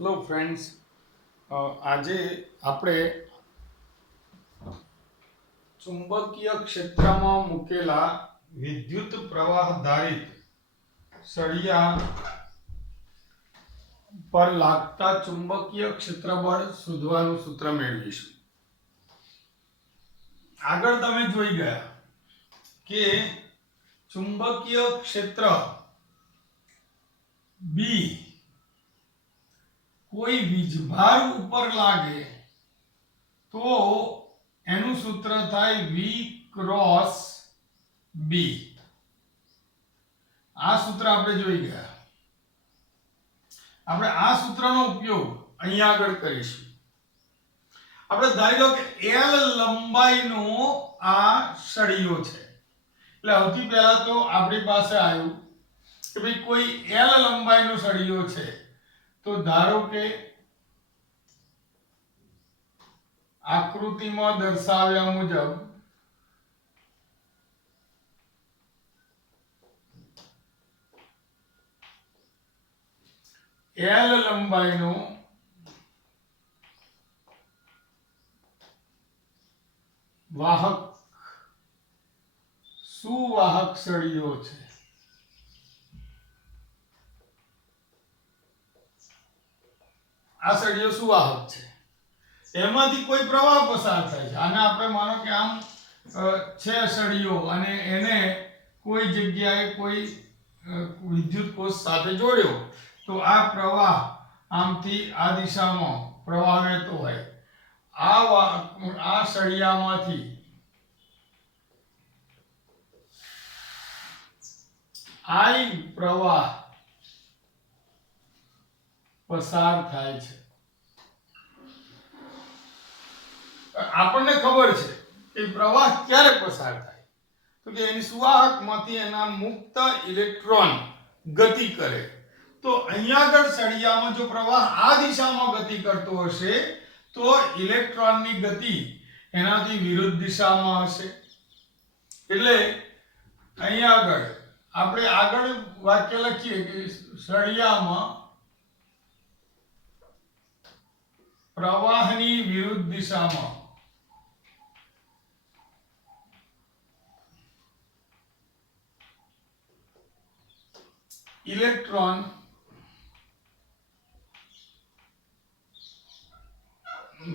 Hello friends, આજે આપણે ચુંબકીય ક્ષેત્રમાં મૂકેલા વિદ્યુત પ્રવાહ ધારિત સળિયા પર લાગતા ચુંબકીય ક્ષેત્ર બળ શોધવાનું સૂત્ર મેળવીશું. આગળ તમે જોઈ ગયા કે ચુંબકીય ક્ષેત્ર બી કોઈ વીજભાર ઉપર લાગે તો એનું સૂત્ર થાય વી ક્રોસ બી. આ સૂત્ર આપણે જોઈ ગયા. આપણે આ સૂત્રનો ઉપયોગ અહીંયા આગળ કરીશું. આપણે ધારી લો કે L લંબાઈનો આ સળિયો છે. એટલે સૌથી પહેલા તો આપણી પાસે આવ્યું કે ભાઈ કોઈ L લંબાઈનો સળિયો છે, તો ધારો કે આકૃતિમાં દર્શાવ્યા મુજબ L લંબાઈનો વાહક સુવાહક સળિયો છે. આ સળિયો સુવાહક છે. એમાંથી કોઈ પ્રવાહ પસાર થાય છે. આને આપણે માનો કે આમ છે સળિયો અને એને કોઈ જગ્યાએ કોઈ વિદ્યુત કોષ સાથે જોડ્યો, તો આ પ્રવાહ આમથી આ દિશામાં પ્રવાહ વહેતો હોય. આ સળિયામાંથી I પ્રવાહ પસાર થાય છે. આપણને ખબર છે કે પ્રવાહ ક્યારે પસાર થાય, તો કે એની સુવાહકમાંથી એના મુક્ત ઇલેક્ટ્રોન ગતિ કરે. તો અહીંયા આગળ સળિયામાં જો પ્રવાહ આ દિશામાં ગતિ કરતો હશે તો ઇલેક્ટ્રોનની ગતિ એનાથી વિરુદ્ધ દિશામાં હશે. એટલે અહીંયા આગળ આપણે આગળ વાક્ય લખીએ કે સળિયામાં પ્રવાહની વિરુદ્ધ દિશામાં ઇલેક્ટ્રોન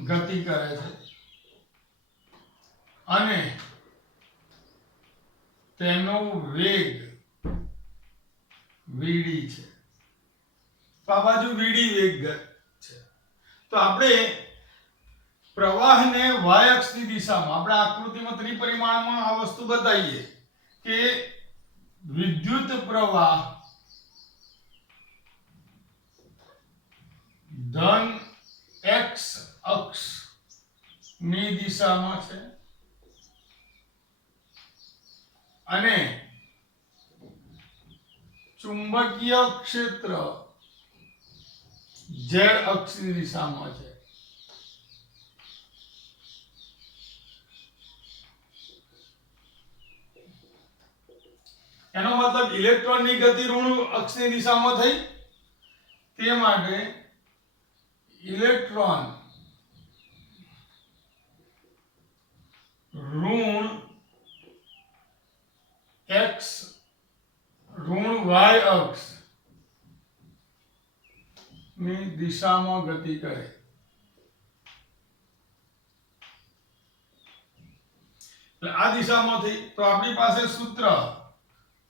ગતિ કરે છે અને તેનો વેગ vd છે. તો આ બાજુ vd વેગ છે. તો આપણે પ્રવાહને y અક્ષની દિશામાં, આપણે આકૃતિમાં ત્રિપરિમાણમાં આ વસ્તુ બતાવીએ કે વિદ્યુત પ્રવાહ ધન x અક્ષ ની દિશામાં છે અને ચુંબકીય ક્ષેત્ર z અક્ષની દિશામાં છે. એનો મતલબ ઇલેક્ટ્રોનની ગતિ ઋણ અક્ષની દિશામાં થઈ. તે માટે ઇલેક્ટ્રોન ઋણ x ઋણ y અક્ષ ની દિશામાં ગતિ કરે. એટલે આ દિશામાં થઈ. તો આપણી પાસે સૂત્ર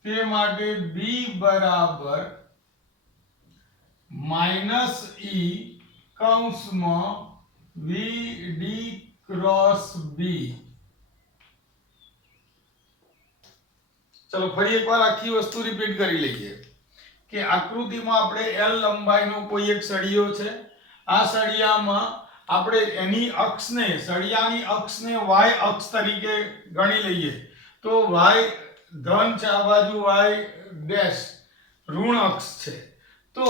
તે માટે b બરાબર -e કૌંસમાં vd ક્રોસ b. ચલો ફરી એકવાર આખી વસ્તુ રિપીટ કરી લઈએ કે આકૃતિમાં આપણે L લંબાઈનો કોઈ એક સળિયો છે. આ સળિયામાં આપણે એની અક્ષને, સળિયાની અક્ષને y અક્ષ તરીકે ગણી લઈએ તો y ધન છે, આ બાજુ y ડેશ ઋણ અક્ષ છે. તો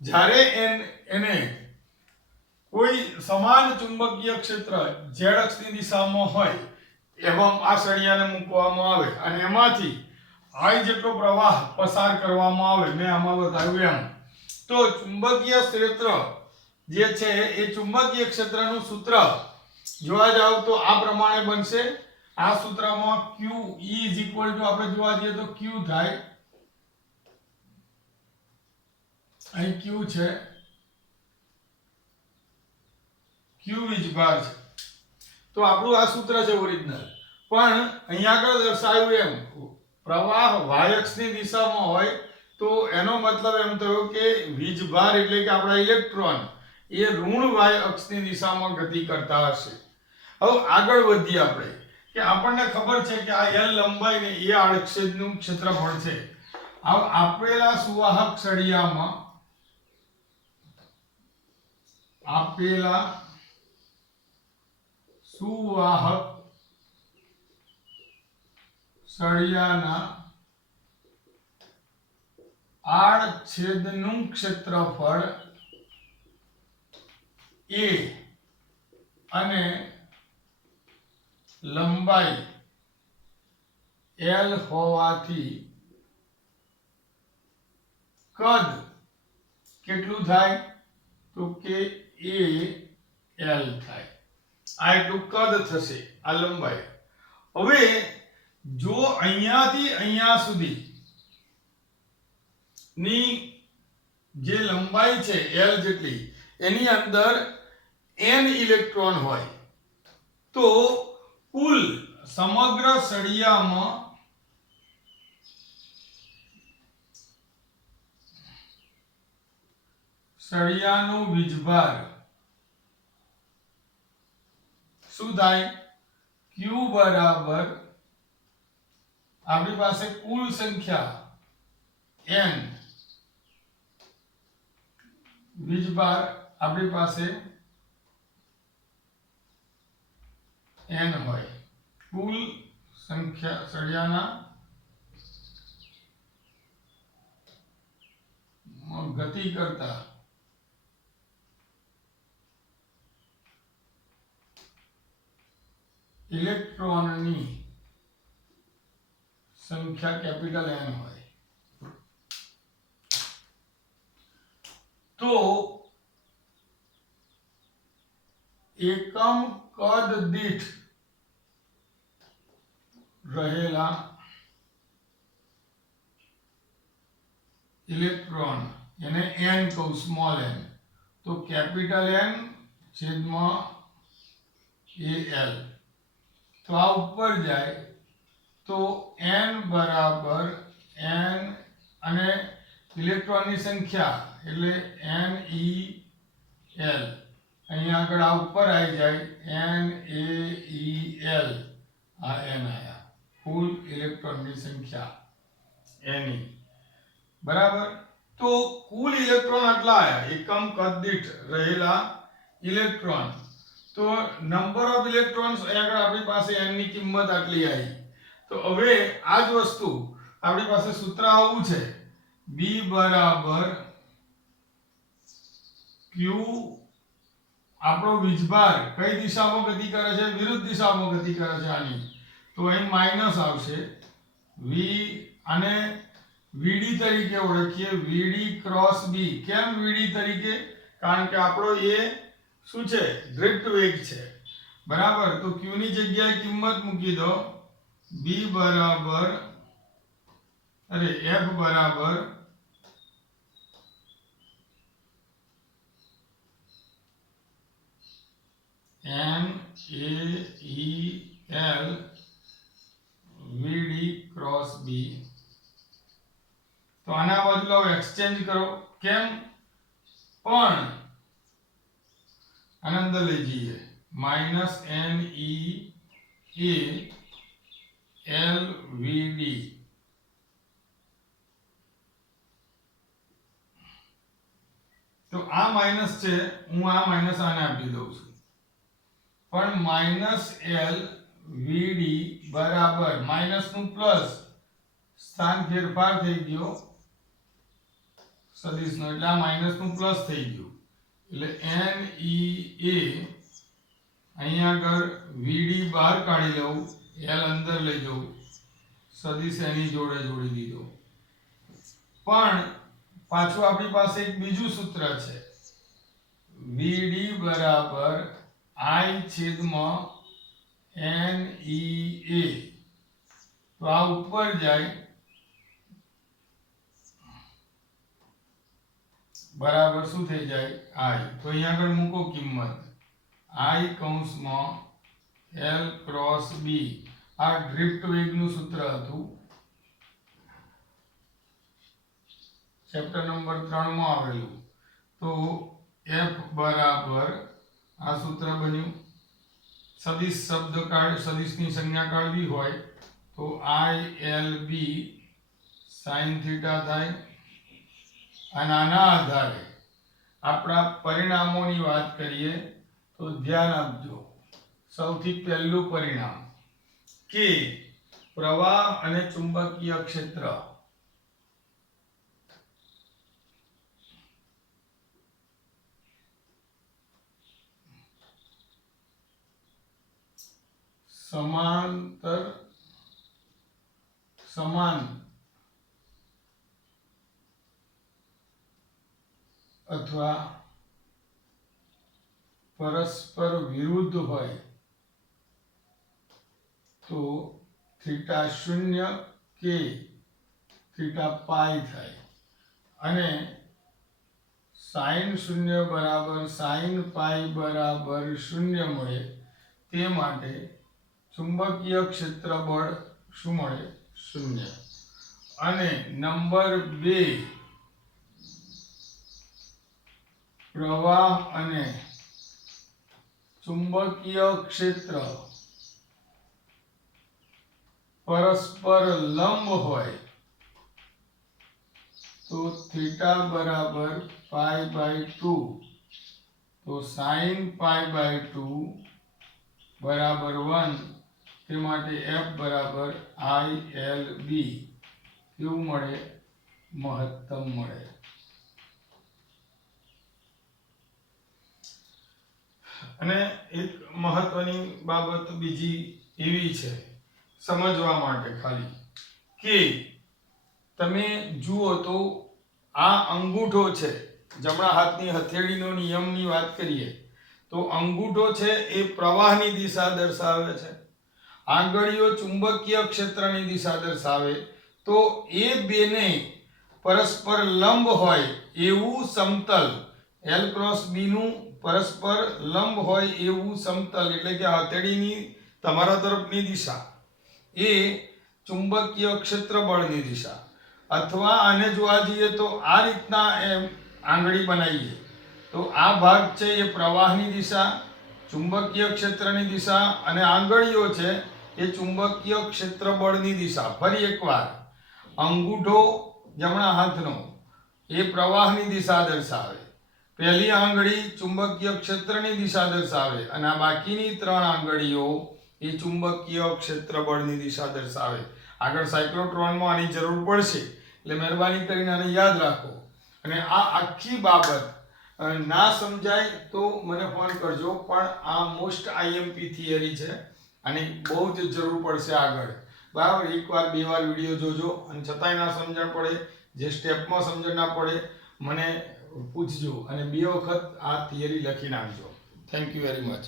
જ્યારે એને કોઈ સમાન ચુંબકીય ક્ષેત્ર z અક્ષની દિશામાં હોય એવા આ સળિયાને મૂકવામાં આવે અને એમાંથી I જેટલો પ્રવાહ પસાર કરવામાં આવે, મેં આમાં બતાવ્યું એમ, તો ચુંબકીય ક્ષેત્ર જે છે એ ચુંબકીય ક્ષેત્રનું સૂત્ર જોવા જાવ તો આ પ્રમાણે બનશે. આ સૂત્રમાં q આપણે જોવા જઈએ તો q થાય, અહીં q છે, q વીજભાર છે. તો આપણું આ સૂત્ર છે ઓરિજિનલ. પણ અહીંયા આગળ દર્શાવ્યું એમ પ્રવાહ y અક્ષની દિશામાં હોય તો એનો મતલબ એમ થયો કે વીજભાર એટલે કે આપણા ઇલેક્ટ્રોન એ ઋણ y અક્ષની દિશામાં ગતિ કરતા હશે. હવે આગળ વધીએ આપણે કે આપણને ખબર છે કે આ l લંબાઈ ને એ આડછેદનું ક્ષેત્રફળ છે. હવે આપેલા સુવાહક સળિયામાં સળિયાના આડછેદનું ક્ષેત્રફળ a અને લંબાઈ l હોવાથી કદ કેટલું થાય તો કે a l થાય. આ એટલું કદ થશે, આ લંબાઈ. હવે જો અહીંયાથી અહીંયા સુધી ની જે લંબાઈ છે l જેટલી, એની અંદર n ઇલેક્ટ્રોન હોય તો કુલ સમગ્ર સળિયામાં સળિયાનું વીજભાર શું થાય? q બરાબર આપણી પાસે કુલ સંખ્યા n વીજભાર આપણી પાસે n હોય. કુલ સંખ્યા સળિયાના ગતિ કરતા ઇલેક્ટ્રોનની સંખ્યા કેપિટલ N હોય. તો એકમ કદ દીઠ રહેલા ઇલેક્ટ્રોન, એને n કહું, સ્મોલ n, તો કેપિટલ N છેદમાં al. તો આ ઉપર જાય તો n બરાબર n અને ઇલેક્ટ્રોનની સંખ્યા એટલે NeL. અહીંયા આગળ આ ઉપર આવી જાય NaEl. આ n આયા, કુલ ઇલેક્ટ્રોનની સંખ્યા Ne. બરાબર. તો કુલ ઇલેક્ટ્રોન આટલા આયા, એકમ કદ દીઠ રહેલા ઇલેક્ટ્રોન. તો નંબર ઓફ ઇલેક્ટ્રોન્સ અહીંયા આગળ આપણી પાસે n ની કિંમત આટલી આવી. તો હવે આ જ વસ્તુ આપણી પાસે સૂત્ર આવું છે, B બરાબર q, આપણો વીજભાર કઈ દિશામાં ગતિ કરે છે? વિરુદ્ધ દિશામાં ગતિ કરે છે આની. તો અહીં માઈનસ આવશે. v અને vd તરીકે ઓળખીએ, vd ક્રોસ b. કેમ vd તરીકે? કારણ કે આપણો એ શું છે? ડ્રિફ્ટ વેગ છે. બરાબર. તો q ની જગ્યાએ કિંમત મૂકી દો. b બરાબર f બરાબર NaEl vd ક્રોસ b. તો આના બાજુ લાવો, એક્સચેન્જ કરો. કેમ? પણ આને અંદર લઈ જઈએ, માઈનસ NeAl vd. તો આ માઈનસ છે, હું આ માઈનસ આને આપી દઉં છું. પણ માઈનસ L vd બરાબર માઈનસ નું પ્લસ, સ્થાન ફેરફાર થઈ ગયો સદિશનો, એટલે આ માઈનસ નું પ્લસ થઈ ગયું. એટલે NEA અહીંયા આગળ vd બહાર કાઢી લઉં, L અંદર લઈ જાઉં, સદિશ એની જોડે જોડી દીધો. પણ પાછું આપણી પાસે એક બીજું સૂત્ર છે, VD બરાબર I છેદમાં NEA. તો આ ઉપર જાય બરાબર શું થઈ જાય I. તો અહીંયા આગળ મૂકો કિંમત I કૌંસમાં L ક્રોસ B. આ ડ્રિફ્ટ વેગનું સૂત્ર હતું, ચેપ્ટર નંબર 3 માં આવેલું. તો F બરાબર આ સૂત્ર બન્યું. સદિશ શબ્દ સદિશની સંજ્ઞા કાઢવી હોય તો ILB sin થીટા થાય. અને આના આધારે આપણા પરિણામોની વાત કરીએ તો ધ્યાન આપજો. સૌથી પહેલું પરિણામ કે પ્રવાહ અને ચુંબકીય ક્ષેત્ર સમાન અથવા પરસ્પર વિરુદ્ધ હોય તો થીટા 0 કે થીટા પાઈ થાય. અને sin 0 બરાબર sin પાઈ બરાબર 0 મળે તે માટે ચુંબકીય ક્ષેત્ર બળ શું મળે? 0. અને નંબર 2, પ્રવાહ અને ચુંબકીય ક્ષેત્ર પરસ્પર લંબ હોય તો થીટા બરાબર પાઈ બાય 2. તો sin પાઈ બાય 2 બરાબર 1. તે માટે F બરાબર ILB કેવું મળે? મહત્તમ મળે. અને એક મહત્વની બાબત બીજી એવી છે સમજવા માટે ખાલી કે તમે જુઓ તો આ અંગૂઠો છે, જમણા હાથની હથેળીનો નિયમની વાત કરીએ તો અંગૂઠો છે એ પ્રવાહની દિશા દર્શાવે છે, આંગળીઓ ચુંબકીય ક્ષેત્રની દિશા દર્શાવે. તો એ બેને પરસ્પર લંબ હોય એવું સમતલ L ક્રોસ B નું પરસ્પર લંબ હોય એવું સમતલ એટલે કે હથેળીની તમારા તરફની દિશા એ ચુંબકીય ક્ષેત્ર બળની દિશા. અથવા આને જોવા જઈએ તો આ રીતના આંગળી બનાવીએ તો આ ભાગ છે એ પ્રવાહની દિશા, ચુંબકીય ક્ષેત્રની દિશા, અને આંગળીઓ છે એ ચુંબકીય ક્ષેત્ર બળની દિશા. ફરી એકવાર, અંગૂઠો જમણા હાથનો એ પ્રવાહની દિશા દર્શાવે, પહેલી આંગળી ચુંબકીય ક્ષેત્રની દિશા દર્શાવે, અને આ બાકીની 3 આંગળીઓ એ ચુંબકીય ક્ષેત્ર બળની દિશા દર્શાવે. આગળ સાયક્લોટ્રોનમાં આની જરૂર પડશે એટલે મહેરબાની કરીને આને યાદ રાખો. અને આ આખી બાબત ના સમજાય તો મને ફોન કરજો, પણ આ મોસ્ટ IMP થિયરી છે, આની બહુ જ જરૂર પડશે આગળ. બરાબર, એકવાર 2 વાર વિડીયો જોજો, અને છતાંય ના સમજણ પડે, જે સ્ટેપમાં સમજણ ના પડે મને પૂછજો, અને 2 વખત આ થિયરી લખી નાખજો. Thank you very much.